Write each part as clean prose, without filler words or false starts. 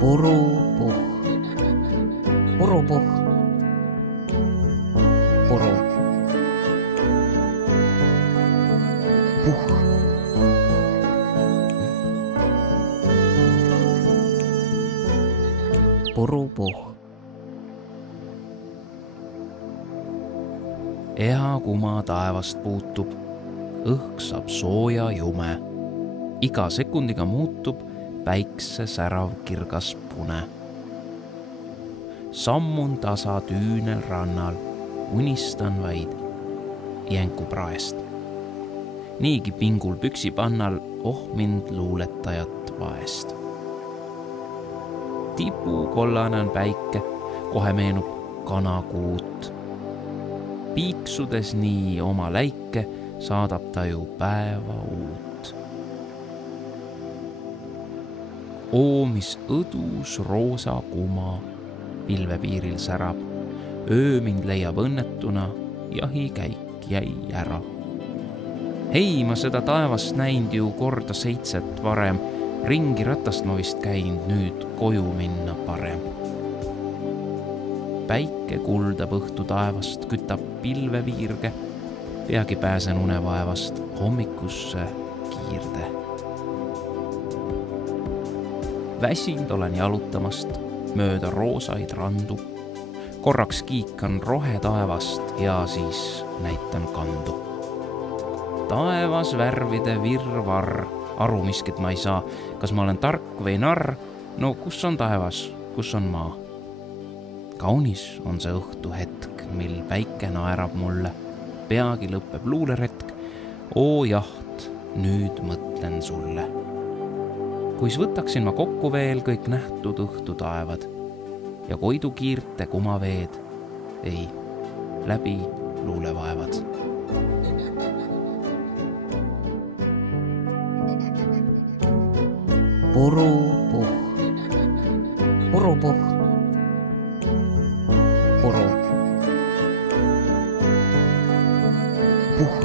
Purupuh. Purupuh. Puru. Puh. Purupuh. Eha kuma taevast puutub, õhk saab sooja jume. Iga sekundiga muutub päikse särav kirgas pune. Sammun tasa tüünel rannal, unistan vaid jänku praest. Niigi pingul püksipannal, mind luuletajat vaest. Tipu kollane on päike, kohe meenub kanakuut. Piiksudes nii oma läike, saadab ta ju päeva uut. Oo, mis õdus roosa kuma pilvepiiril särab, öö mind leiab õnnetuna, jahikäik jäi ära. Hei, ma seda taevast näinud ju korda 7 varem, ringi ratast ma vist käinud, nüüd koju minna parem. Päike kuldab õhtu taevast, kütab pilveviirge, peagi pääsen unevaevast hommikusse kiirde. Väsind olen jalutamast mööda roosaid randu, korraks kiikan rohe taevast ja siis näitan kandu. Taevas värvide virvarr, aru miskit ma ei saa, kas ma olen tark või narr, no kus on taevas, kus on maa? Kaunis on see õhtu hetk, mil päike naerab mulle, peagi lõpeb luuleretk, oo jaht, nüüd mõtlen sulle. Kuis võtaksin ma kokku veel kõik nähtud õhtu taevad ja koidu kiirte kumaveed, ei, läbi luulevaevad. Purupuh. Purupuh. Puru. Puh.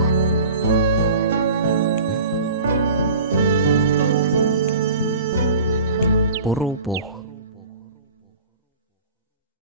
Purupuh.